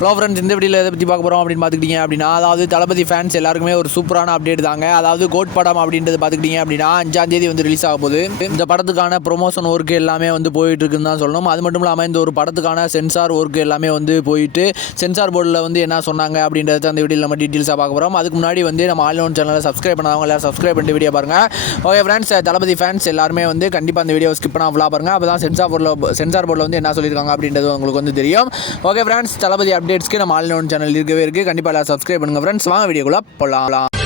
Hello friends இந்த வீடியோவில் எதை பற்றி பார்க்க போகிறோம் அப்படின்னு பார்த்துக்கிட்டீங்க அப்படின்னா அதாவது தளபதி ஃபேன்ஸ் எல்லாருக்குமே ஒரு சூப்பரான அப்டேட் தாங்க. அதாவது கோட் படம் அப்படின்றது பார்த்துக்கிட்டீங்க அப்படின்னா அஞ்சாம் தேதி வந்து ரிலீஸ் ஆக போகுது. இந்த படத்துக்கான ப்ரொமோஷன் ஒர்க் எல்லாமே வந்து போயிட்டு இருக்குன்னு தான் சொல்லணும். அது மட்டும் இல்லாமல் இந்த ஒரு படத்துக்கான சென்சார் ஒர்க் எல்லாமே வந்து போயிட்டு சென்சார் போர்டில் வந்து என்ன சொன்னாங்க அப்படின்றத அந்த வீடியோவில் நம்ம டீட்டெயில்ஸாக பார்க்க போகிறோம் அதுக்கு முன்னாடி வந்து நம்ம ஆல் ஒன் சேனலை சப்ஸ்கிரைப் பண்ணாதவங்க எல்லாரும் சப்ஸ்கிரைப் பண்ணிட்டு வீடியோ பாருங்கள் ஓகே ஃப்ரெண்ட்ஸ் தளபதி ஃபேன்ஸ் எல்லாருமே வந்து கண்டிப்பாக அந்த வீடியோ ஸ்கிப் பண்ணால் ஃபுல்லாக பாருங்கள் அப்போ தான் சென்சார் போர்டில் சென்சார் போர்டில் வந்து என்ன சொல்லியிருக்காங்க அப்படின்றது உங்களுக்கு வந்து தெரியும். ஓகே ஃப்ரெண்ட்ஸ் தளபதி அப்டேட்ஸ்க்கு நம்ம ஆல் ஒன் சேனல் இருக்கவே இருக்குது கண்டிப்பாக எல்லாம் சப்ஸ்கிரைப் பண்ணுங்கள் ஃப்ரெண்ட்ஸ் வாங்க வீடியோக்குள்ளே போகலாம்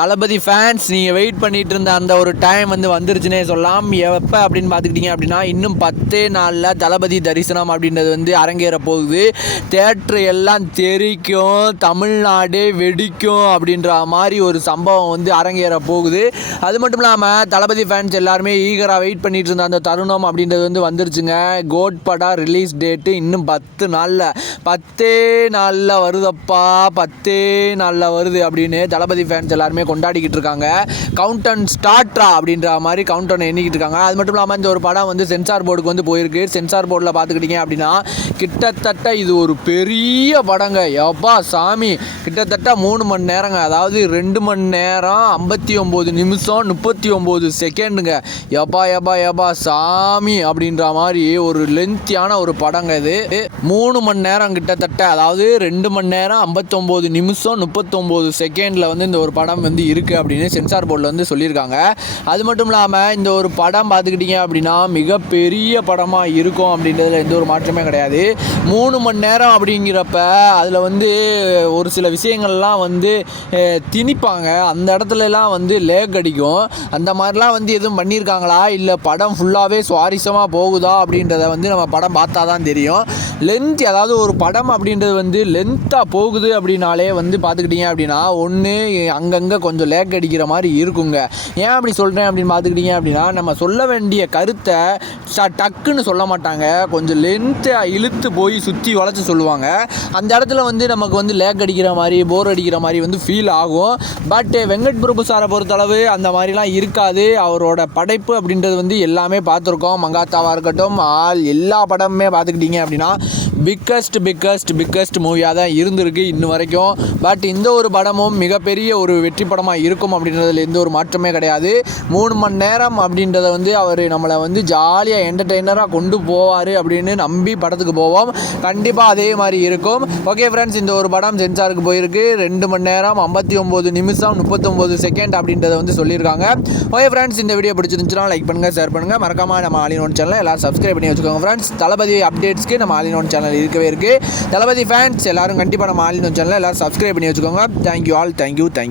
தளபதி ஃபேன்ஸ் நீங்கள் வெயிட் பண்ணிட்டு இருந்த அந்த ஒரு டைம் வந்து வந்துருச்சுனே சொல்லலாம். எப்போ அப்படின்னு பார்த்துக்கிட்டிங்க அப்படின்னா இன்னும் பத்தே நாளில் தளபதி தரிசனம் அப்படின்றது வந்து அரங்கேற போகுது. தேட்ரு எல்லாம் தெரிக்கும் தமிழ்நாடே வெடிக்கும் அப்படின்ற மாதிரி ஒரு சம்பவம் வந்து அரங்கேற போகுது. அது மட்டும் இல்லாமல் தளபதி ஃபேன்ஸ் எல்லாருமே ஈகராக வெயிட் பண்ணிட்டு இருந்த அந்த தருணம் அப்படின்றது வந்து வந்துருச்சுங்க. கோட் படா ரிலீஸ் டேட்டு இன்னும் பத்து நாளில். பத்தே நாளில் வருதப்பா பத்தே நாளில் வருது அப்படின்னு தளபதி ஃபேன்ஸ் எல்லாருமே கொண்டாடிக்கிட்டு இருக்காங்க. கவுண்டன் ஸ்டார்ட்ரா அப்படின்ற மாதிரி கவுண்டன் எண்ணிக்கிட்டு இருக்காங்க. அது மட்டும் இல்லாமல் இந்த ஒரு படம் வந்து சென்சார் போர்டுக்கு வந்து போயிருக்கு. சென்சார் போர்டில் பார்த்துக்கிட்டீங்க அப்படின்னா கிட்டத்தட்ட இது ஒரு பெரிய படங்க. எப்பா சாமி. கிட்டத்தட்ட மூணு மணி நேரங்க. அதாவது ரெண்டு மணி நேரம் ஐம்பத்தி ஒம்பது நிமிஷம் முப்பத்தி ஒம்பது செகண்டுங்க எப்பா எப்பா எப்பா சாமி அப்படின்ற மாதிரி ஒரு லென்த்தியான ஒரு படங்க இது. மூணு மணி நேரம் கிட்டத்தட்ட அதாவது ரெண்டு மணி நேரம் ஐம்பத்தொம்போது நிமிஷம் முப்பத்தொம்போது செகண்டில் வந்து இந்த ஒரு படம் வந்து இருக்குது அப்படின்னு சென்சார் போர்டில் வந்து சொல்லியிருக்காங்க. அது மட்டும் இல்லாமல் இந்த ஒரு படம் பார்த்துக்கிட்டிங்க அப்படின்னா மிகப்பெரிய படமாக இருக்கும் அப்படின்றதுல எந்த ஒரு மாற்றமே கிடையாது. மூணு மணி நேரம் அப்படிங்கிறப்ப அதில் வந்து ஒரு சில விஷயங்கள்லாம் வந்து திணிப்பாங்க. அந்த இடத்துலலாம் வந்து லேக் அடிக்கும். அந்த மாதிரிலாம் வந்து எதுவும் பண்ணியிருக்காங்களா? இல்லை படம் ஃபுல்லாகவே சுவாரஸ்யமாக போகுதா? அப்படின்றத வந்து நம்ம படம் பார்த்தா தான் தெரியும். லென்த் அதாவது ஒரு படம் அப்படின்றது வந்து லென்த்தாக போகுது அப்படின்னாலே வந்து பார்த்துக்கிட்டிங்க அப்படின்னா ஒன்று அங்கங்கே கொஞ்சம் லேக் அடிக்கிற மாதிரி இருக்குங்க. ஏன் அப்படி சொல்கிறேன் அப்படின்னு பார்த்துக்கிட்டீங்க அப்படின்னா நம்ம சொல்ல வேண்டிய கருத்தை ச- டக்குன்னு சொல்ல மாட்டாங்க. கொஞ்சம் லென்த்தை இழுத்து போய் சுற்றி வளைச்சி சொல்லுவாங்க. அந்த இடத்துல வந்து நமக்கு வந்து லேக் அடிக்கிற மாதிரி போர் அடிக்கிற மாதிரி வந்து ஃபீல் ஆகும். பட் வெங்கட் பிரபு சாரை பொறுத்தளவு அந்த மாதிரிலாம் இருக்காது. அவரோட படைப்பு அப்படின்றது வந்து எல்லாமே பார்த்துருக்கோம். மங்காத்தாவாக இருக்கட்டும் ஆல் எல்லா படமுமே பார்த்துக்கிட்டிங்க அப்படின்னா பிக்கஸ்ட் பிக்கஸ்ட் பிக்கஸ்ட் மூவியாக தான் இருந்திருக்கு இன்ன வரைக்கும். பட் இந்த ஒரு படமும் மிகப்பெரிய ஒரு வெற்றி படமாக இருக்கும் அப்படின்றதுல எந்த ஒரு மாற்றமே கிடையாது. மூணு மணி நேரம் அப்படின்றத வந்து அவர் நம்மளை வந்து ஜாலியாக என்டர்டெய்னராக கொண்டு போவார் அப்படின்னு நம்பி படத்துக்கு போவோம். கண்டிப்பாக அதே மாதிரி இருக்கும். ஓகே ஃப்ரெண்ட்ஸ் இந்த ஒரு படம் சென்சாருக்கு போயிருக்கு. ரெண்டு மணி நேரம் ஐம்பத்தி ஒம்பது நிமிஷம் முப்பத்தொம்போது செகண்ட் அப்படின்றத வந்து சொல்லியிருக்காங்க. ஓகே ஃப்ரெண்ட்ஸ் இந்த வீடியோ பிடிச்சிருந்துச்சுன்னா லைக் பண்ணுங்கள் ஷேர் பண்ணுங்கள் மறக்காமல் நம்ம ஆலினோன் சேனல் எல்லாம் சப்ஸ்கிரைப் பண்ணி வச்சுக்கோங்க ஃப்ரெண்ட்ஸ் தளபதி அப்டேட்ஸ்க்கு நம்ம ஆலினோன் சேனல் சேனல் இருக்கவே இருக்குது தளபதி ஃபேன்ஸ் எல்லாரும் கண்டிப்பாக நம்ம ஆலின் சேனல் எல்லோரும் சப்ஸ்கிரைப் பண்ணி வச்சுக்கோங்க. Thank you all thank you thank you